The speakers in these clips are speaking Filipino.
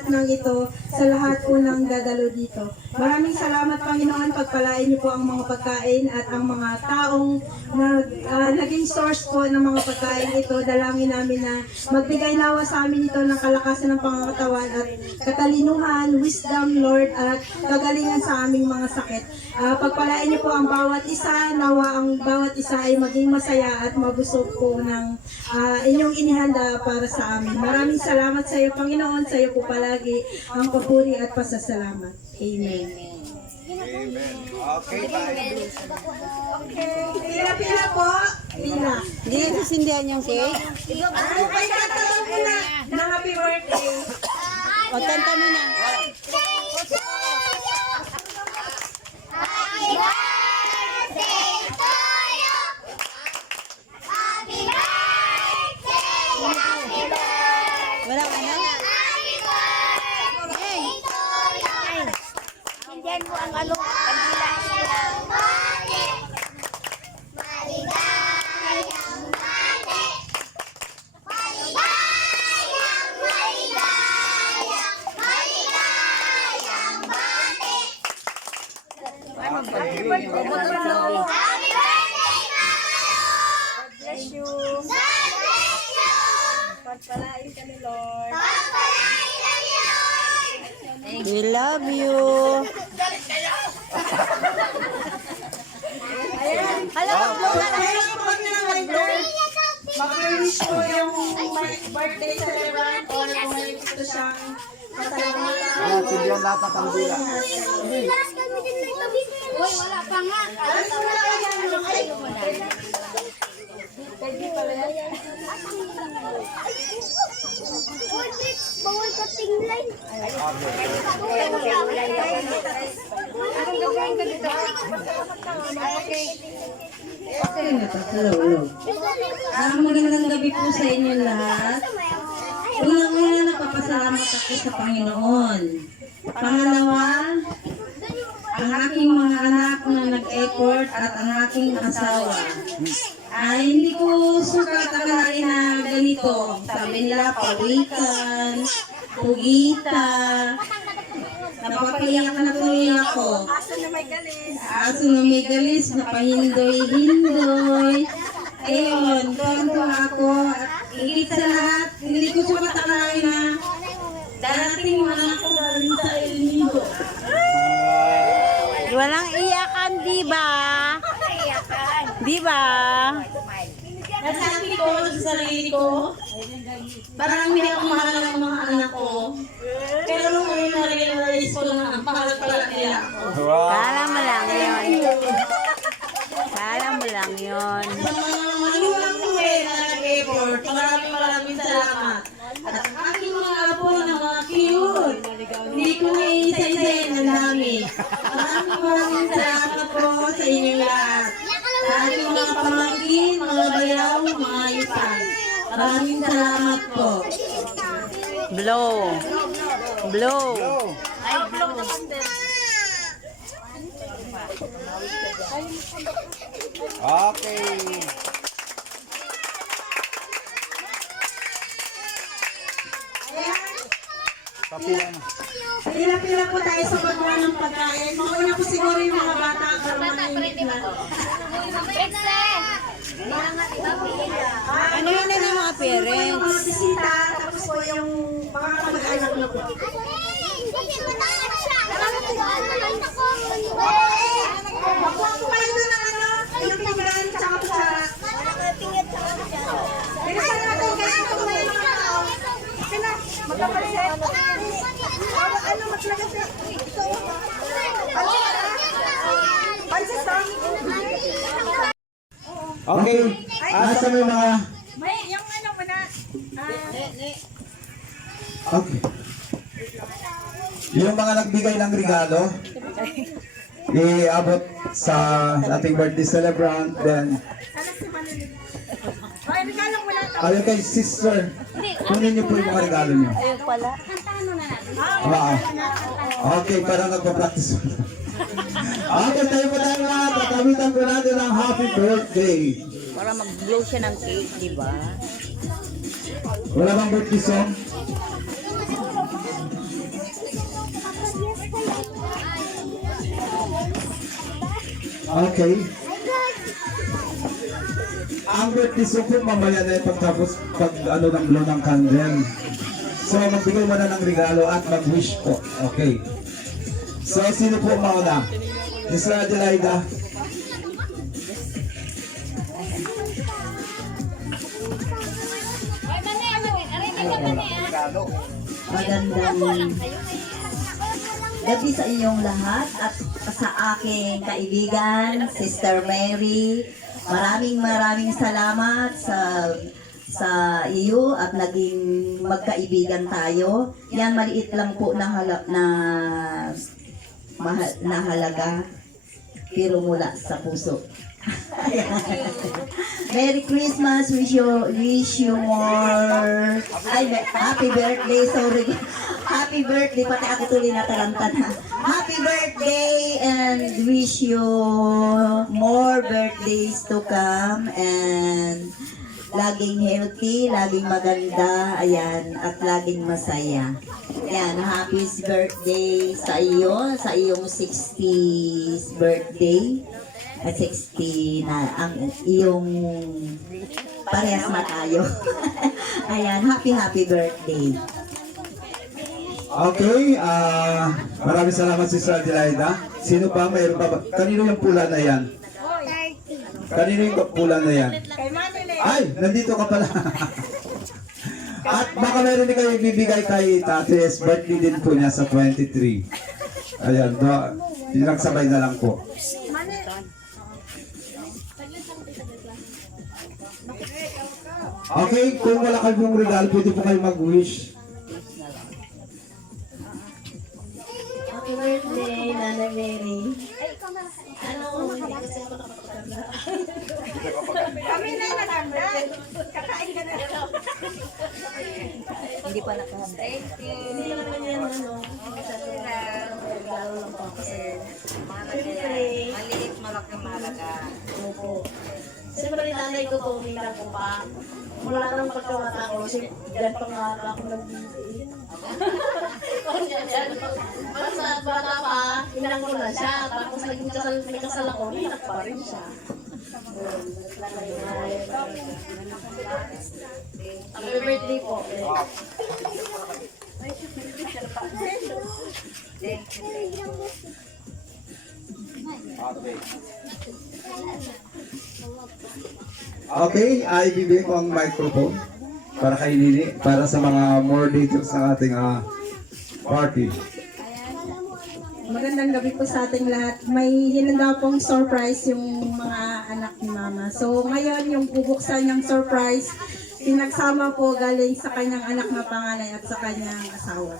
lahat ng ito sa lahat po ng dadalo dito. Maraming salamat Panginoon, pagpalain niyo po ang mga pagkain at ang mga taong naging source po ng mga pagkain ito. Dalangin namin na magbigay nawa sa amin ito ng kalakasan ng pangangatawan at katalinuhan, wisdom, Lord, at kagalingan sa aming mga sakit. Pagpalain niyo po ang bawat isa, nawa ang bawat isa ay maging masaya at mabusog po ng inyong inihanda para sa amin. Maraming salamat sa iyo, Panginoon. Sa iyo po palagi ang papuri at pasasalamat. Amen. Amen. Okay, tayo. Okay. Pila-pila po. Pila. Hindi susindihan yung cake. Ay, katanong mo na ng happy birthday. O, kanta mo na. Happy birthday to you. Happy birthday. Happy birthday. Wala ka na? Happy birthday to you. Hindihan mo ang ano, kanila. Maligayang mali. Maligayang, maligayang, maligayang mali. Happy birthday, Mama! Bless you. God bless you! Pagpalain ka ni Lord. Pagpalain ka ni Lord! We love you. Alam mo, mag-wish ko yung birthday celebrant or kung may gusto siyang pasalamatan. Sindihan lahat ng kandila. Laras kami din na ito. Uy, wala pa nga. Alas mo na yan. Ay, Bawal ka tinglan. Magandang gabi po sa inyo lahat. Unang-una, nagpapasalamat ako sa Panginoon. Pangalawa, ang aking mga anak na nag-effort at ang aking asawa. Ay, hindi ko sukat akalain na ganito. Sabi nila, pawikan, pugita. Napapayak na tuloy ako. aso na may galis. Aso na may galis, napahindoy-hindoy. Ayun, tuwang-tuwa ako. At higit sa lahat, hindi ko sukat akalain na darating man ako galing sa El Nido. Walang iyakan, di ba? Di ba? Nasabi ko sa sarili ko, parang hindi ako mahal ng mga anak ko. Pero nung ngayon na-realize ko na mahal pala nila ako. Kala mo lang yun. Kala mo lang yun. Sa mga manulang buhay na nag-effort, maraming salamat. At ang aking mga apo na mga cute, hindi ko na isa-isayin ang dami. Maraming salamat po sa inyo lahat. Sa aking mga pamangkin, mga bayaw, mga yupan. Maraming salamat po. Blow. Blow. Okay. Papila na. Pila-pila po tayo sa paggawa ng pagkain. Mauna po siguro yung mga bata para manahimik na. Ano yun na ng mga parents? Yung mga bisita, tapos po yung mga kamag-anak na po. Makuha po kayo doon ng ano, yung pinggan, tsaka kutsara. Bilisan natin guys, ito na yung mga tao. Okay na, magkapansin. Ano, maglagas na. Ito. Pansit ba? Okay. Asa may mga... May, yung ano mo na. Okay. Yung mga nagbigay ng regalo, iabot sa ating birthday celebrant, then Anak si Manilin. Ay, regalo mo na ito. ayun kay sister, kunin niyo po yung mga regalo niyo. Ayun pala. Oo. Okay, parang nagpa-practice mo. Okay, tayo pa tayo mga tatamitan ko natin ang happy birthday. Para mag-blow siya ng cake, di ba? Wala bang birthday song? Okay. Ang birthday soup po mamaya na yung pagtapos pag ano ng blow ng candle. So magbigay mo na ng regalo at mag-wish po. Okay. So sino po mauna? Miss Adelaida. Magandang gabi sa inyong lahat at sa aking kaibigan, Sister Mary. Maraming salamat sa iyo at naging magkaibigan tayo. Yan, maliit lang po na halaga, pero mula sa puso. Merry Christmas, wish you more. Happy birthday, sorry. Happy birthday, pati ako tuloy nataranta na. Happy birthday and wish you more birthdays to come and laging healthy, laging maganda, ayan, at laging masaya. Ayan, happy birthday sa iyo, sa iyong 60th birthday. At 60 na ang iyong parehas na tayo. Ayan, happy birthday. Okay, maraming salamat Sister Adelaida. Sino pa? Mayroon pa ba? Kanino yung pula na yan? Kanino yung pula na yan? Ay, nandito ka pala. At baka meron din kayo ibibigay kay Tates. Birthday din po niya sa 23. Ayan, pinagsabay na lang po. Okay, kung wala kayong regalo, pwede po kayo mag-wish. Happy birthday, Nana Mary. Kami na nakanda. Kakain ka na. Hindi pa nakahanda. Hindi naman yan, ano. Regalo lang po kasi. Maliit, malaking mahalaga. Opo. Siyempre, nanay ko po, umilang ko pa. Mula nang pagkawata ko, dyan pa nga ako nag-iit. Para sa bata pa, inang ko na siya. Tapos naging kasal ako, inak pa rin siya. Happy birthday po. Okay, ibibigay ko ang microphone para kay Nini, para sa mga more details sa ating party. Magandang gabi po sa ating lahat. May hinanda pong surprise yung mga anak ni Mama. So ngayon yung bubuksan niyang surprise, pinagsama po galing sa kanyang anak na panganay at sa kanyang asawa.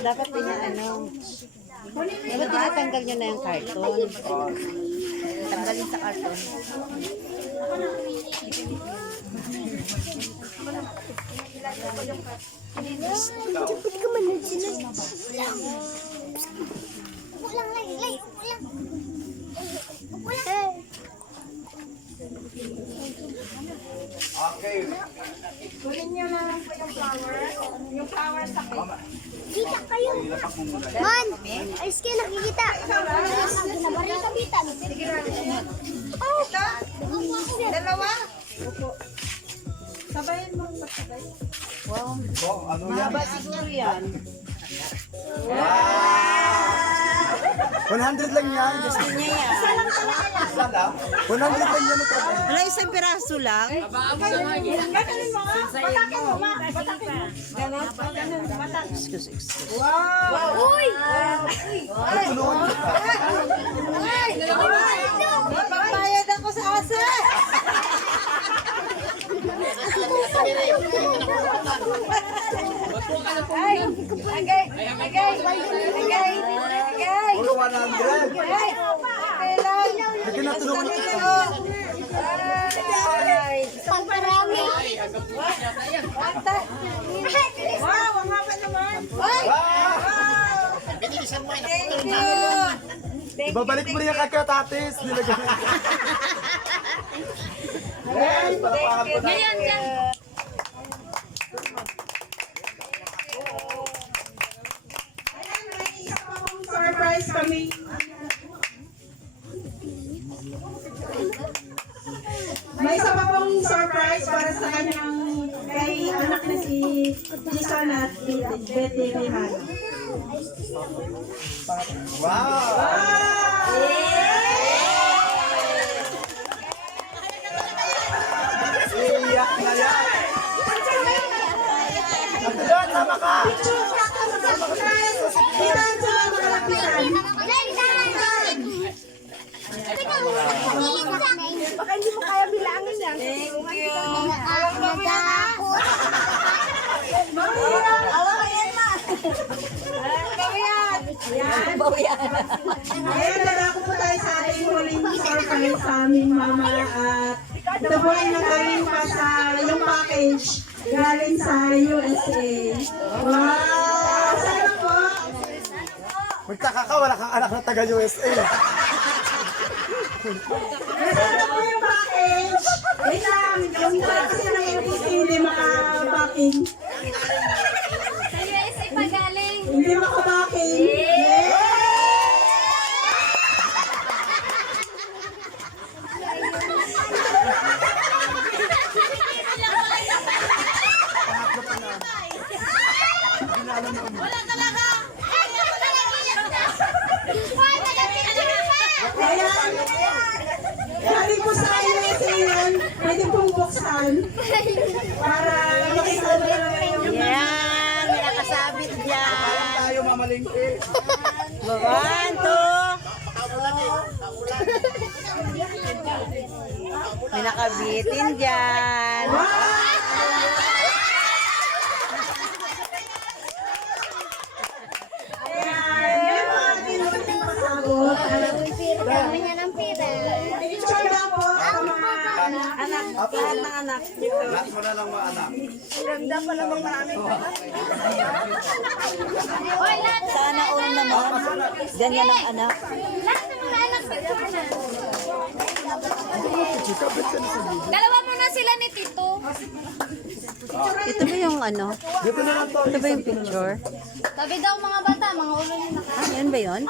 Dapat din yan dapat tinatanggal nyo na yung karton. Tanggalin sa karton. Okay. Kunin niyo na lang po yung flower. Yung flower sa Kita kayo. Man, ayos kayo nakikita. Nabaril ka, Bitan. Oh, dalawa. Sabayin mo magsabay. Oh, ano yan? Siguro yan. 100 lang yan. Gusto niya yan. Isa lang? 100 lang yan. Wala, isang piraso lang. Gaganin mo nga. Patakin mo nga. Patakin mo. Ganon. Ganon. Patakin. uy! Papayad ako sa asa. Puro 100. Lagyan na tulungan na ito. Pagparami. Wow, ang haba naman. Wow! Thank you. Ibabalik mo rin yung kakatatis. Nilagay. Ngayon dyan. Ayan, may isa pa pong surprise kami. May isa pa pong surprise para sa kanyang kay anak na si Jason at Betty Rihan. Iyak na yan. Doon, sama ka. Ilan sa mga lapitan? Baka hindi mo kaya bilangin yan. Thank you. Ayan, dadako po tayo sa ating huling surprise sa aming mama at ito po ay nagaling pa sa yung package galing sa USA. Wow! Sana po! Magtaka ka, wala kang anak na taga-USA. Nasaan po yung package? Wait lang, yung kasi ng ABC hindi makabacking. Sa USA pa galing. Hindi makabacking. Yeah! Wala talaga. Ayan! Galing po sa USA yun. Pwede pong buksan para makita mo na yung Yan, may nakasabit dyan. Tayo mamalingki. 1, 2. May nakabitin dyan. Ayan, mga tinutong pasabot. Dami niya ng pira. Picture daw po ang mga anak. Lahat ng anak. Lahat mo na lang mga anak. Hoy, lahat. Sana all naman. Ganyan ang anak. Lahat ng mga anak picture na. Dalawa muna sila ni Tito. Ito ba yung ano? Dito na lang to. Ito ba yung picture? Sabi daw mga bata, mga ulo niya naka. Ah, yan ba yun?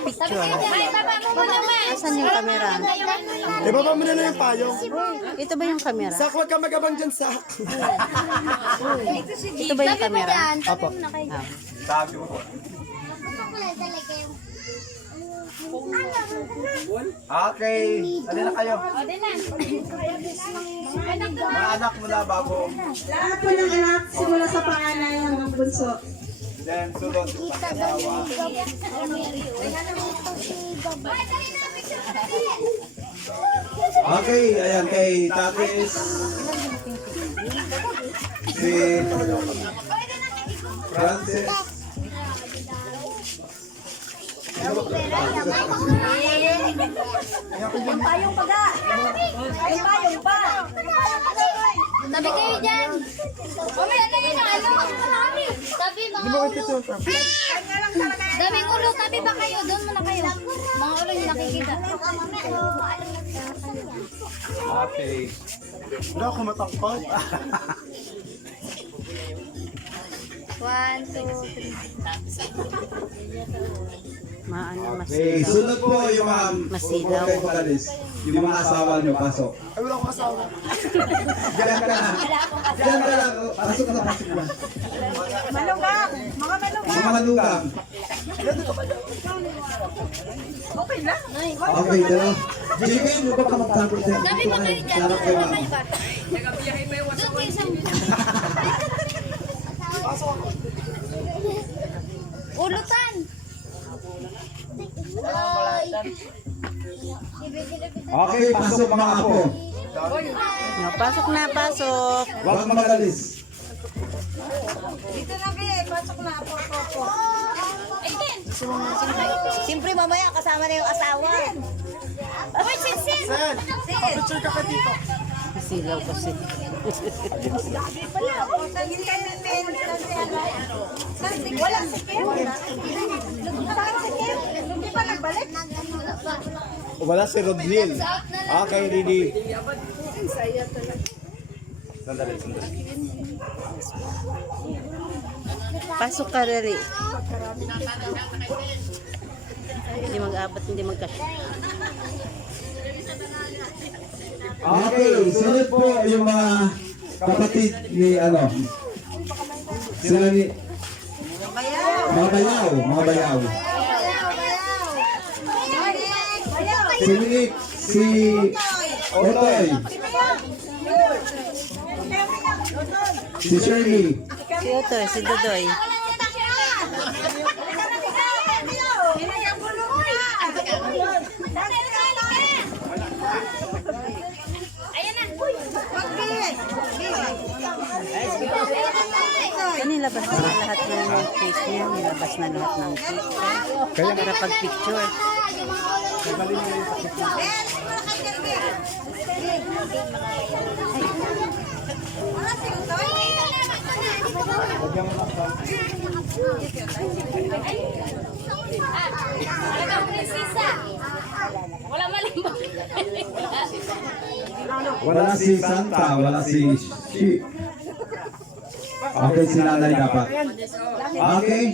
Picture. May baba mo muna, ma. Asan yung camera? Ibaba mo na lang yung payong. Ito ba yung camera? Sak, huwag ka magabang dyan, Sak. Ito ba yung camera? Apo. Ah. Sabi mo po. Okay. Dali na kayo. O, din na. Mga anak mo na bago. Lahat po ng anak, simula sa panganay hanggang bunso. Then, sunod. Pangalawa. Okay, ayan kay Tatis. Si Francis. Sabi kayo dyan. O, may ano yun, ano? Sabi mga ulo. Daming ulo, sabi ba kayo? Doon muna kayo. Mga ulo yung nakikita. Okay. Wala ako matangkot. 1, 2, 3. Maano Okay, masilaw. sunod po yung mga Masilaw. okay, vocalist. Yung mga asawa nyo, pasok. Ay, wala akong asawa. Diyan ka lang. Diyan ka lang. Pasok ka na, pasok ka. Malugang! Mga malugang! Mga manugang. Okay lang. Okay, dalawa. JK, mo ba ka magtago dyan? Sabi ba kayo dyan? Sarap kayo, ma'am. Doon kayo sa... Ulutan! Okay, pasok mga apo. No, pasok na, pasok. Huwag magalis. Siyempre mamaya kasama na yung asawa. Uy, sin! Sen, picture ka ka dito. Silaw kasi. Walang sikip. Parang sikip. Hindi pa Wala si Rodnil. Okay, Didi. Sandali. Pasok ka, Riri. Hindi mag-abot, hindi magkasya. Okay, sunod po yung mga kapatid ni ano. Sila ni mga bayaw. Si Nick, si Otoy, si Shirley, Si Otoy, si Dodoy. Nilabas na lahat ng cake niya. Nilabas na lahat ng cake. Kaya para pag-picture. Wala malimbang. wala si Santa, wala si Shi. Okay, si nanay dapat. Okay.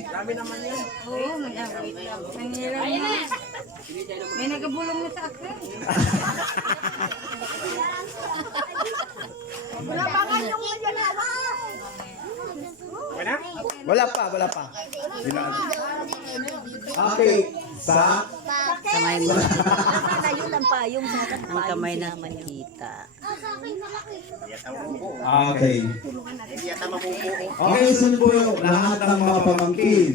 May nagabulong na sa akin. Wala pa. Okay. Sa Kamay mo. Ang kamay na makita. Okay. Okay, sunod po yung lahat ng mga pamangkin.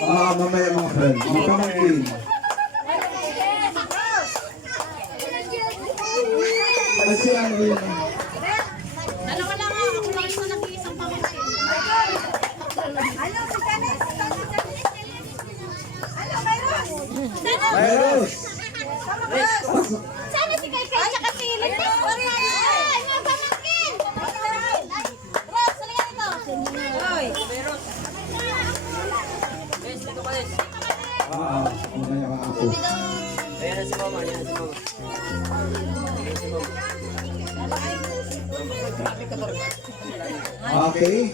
Mamaya mga friend. Mga pamangkin. Kasi ano yun? Mayros! Sana si Kay Kay tsaka si Liz. Ay, mga pamangkin. Ros, halika dito. Mamaya mga ako. Okay.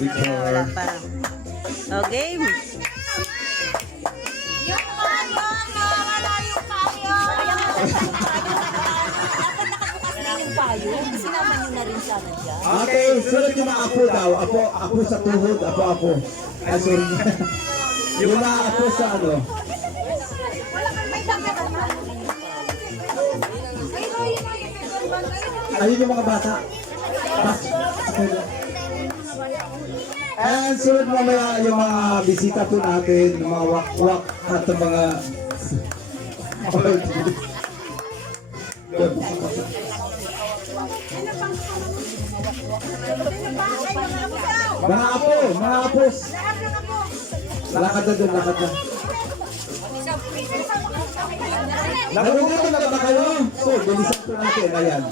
Wala pa. O, game. Yung camion, nawawala yung camion. Okay, sunod yung mga apo daw. Apo sa tuhod, apo. Ay, sorry. Yung mga apo sa ano. Ayun yung mga bata. And sunod mamaya yung mga bisita po natin, yung mga wak-wak at yung mga mga apos. Lakad na doon, lakad na. Nagugutom na ba kayo? So, bilisan po natin, ayan.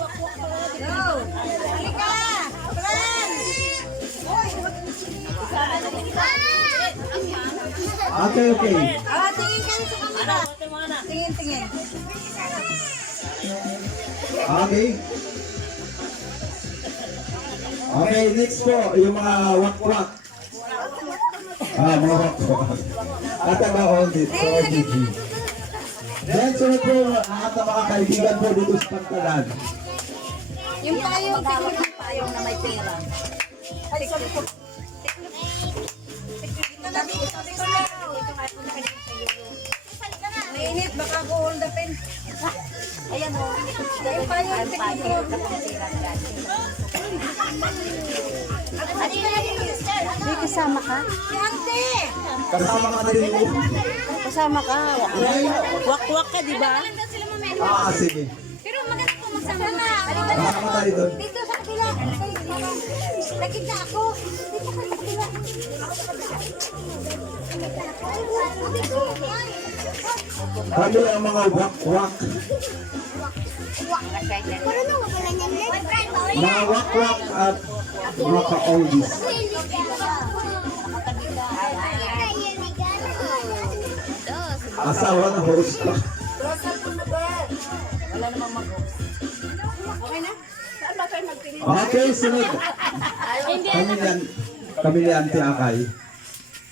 Okay. Tingin ka sa kamera. Tingin. Okay, next po, yung mga wak-wak. Mga wak-wak. At ang mga on-dit, ODG. Then, sunod po, lahat ng mga kaibigan po dito sa Pantalan. Yung payong, tingin yung payong na may pera. Halika dito. Dito na. Mainit, baka ko hold the pen. Ayan o. Yung payong, tingin ko. May kasama ka? Si Ante! Kasama ka na rin po. Kasama ka. Wak-wak ka, di ba? Sige. Pero maganda po magsama na. Kasama tayo doon. Dito sa kabila. Nakita ako. Dito sa kabila. Kami ang mga wak-wak. Mga wak-wak at mga ka-oldies. Asawa ng host. Okay, sunod. Kami ni Auntie Akay.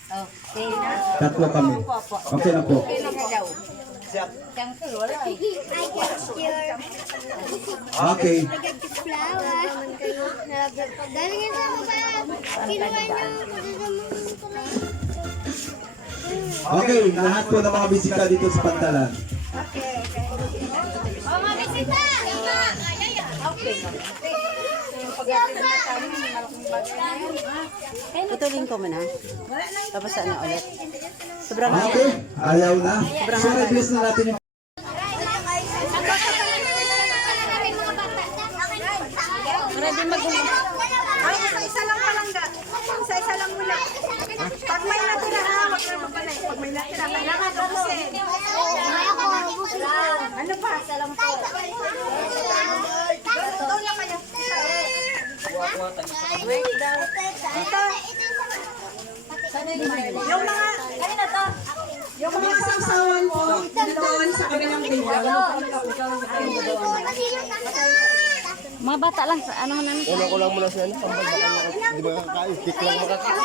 Okay. Tatlo kami. Okay na po. Okay. Flower. Galing yan sa mga kinuha niyo. Okay, lahat po ng mga bisita dito sa Pantalan. Oh, mga bisita! Putulin ko muna. Tapos ano ulit. Sobrang Okay, ayaw na. So, release na natin yung... ready mag-ulit. Ay, isa lang palangga. Isa lang muna. Pag may natira ha, wag na magpanay. Pag may natira, kailangan ubusin. Ano pa? Doon lang kayo. Yung mga sawsawan po, doon sa kabilang table. Mga bata lang sa ano namin. Una ko lang muna siya. Di ba kakain? Kik lang makakain.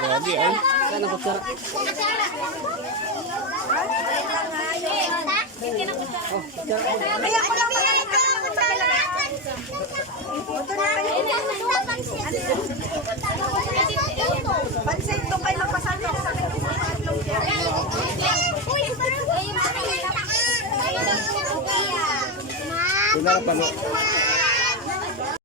Lagi ay. Sana ko sara. Kaya ko lang pala ito. Pansin to kayo lang pasalo. Kuna pa no.